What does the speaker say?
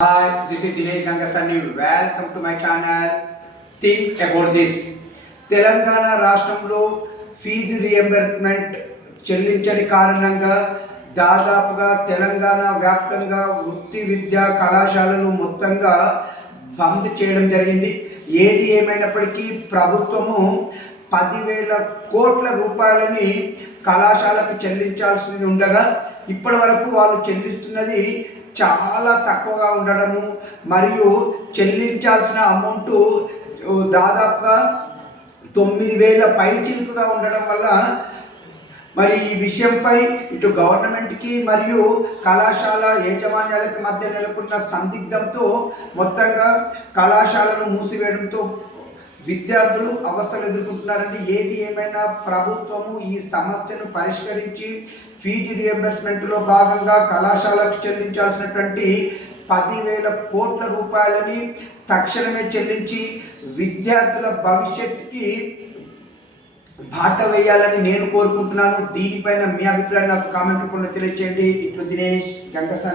Hi, this is Dinesh Gangasani. Welcome to my channel. Think about this. Telangana రాష్ట్రంలో fee reimbursement చెల్లించని కారణంగా దాదాపుగా తెలంగాణ వ్యాప్తంగా వృత్తి విద్యా కళాశాలలు మొత్తంగా బంద్ చేయడం జరిగింది ఏది ఏమైనప్పటికీ ప్రభుత్వము పదివేల కోట్ల రూపాయలని కళాశాలకు చెల్లించాల్సి ఉండగా ఇప్పటి వరకు వాళ్ళు చెల్లిస్తున్నది చాలా తక్కువగా ఉండడము మరియు చెల్లించాల్సిన అమౌంట్ దాదాపుగా తొమ్మిది వేల పైచిలుకుగా ఉండడం వల్ల మరి ఈ విషయంపై ఇటు గవర్నమెంట్కి మరియు కళాశాల యాజమాన్యాలకి మధ్య నెలకొన్న సందిగ్ధంతో మొత్తంగా కళాశాలను మూసివేయడంతో విద్యార్థులు అవస్థలు ఎదుర్కొంటున్నారండి. ఏది ఏమైనా ప్రభుత్వము ఈ సమస్యను పరిష్కరించి ఫీజు రియంబర్స్మెంట్లో భాగంగా కళాశాలకు చెల్లించాల్సినటువంటి పదివేల కోట్ల రూపాయలని తక్షణమే చెల్లించి విద్యార్థుల భవిష్యత్తుకి బాట వేయాలని నేను కోరుకుంటున్నాను. దీనిపైన మీ అభిప్రాయం నాకు కామెంట్ రూపంలో తెలియచేయండి. ఇట్లు దినేష్ గంగసాని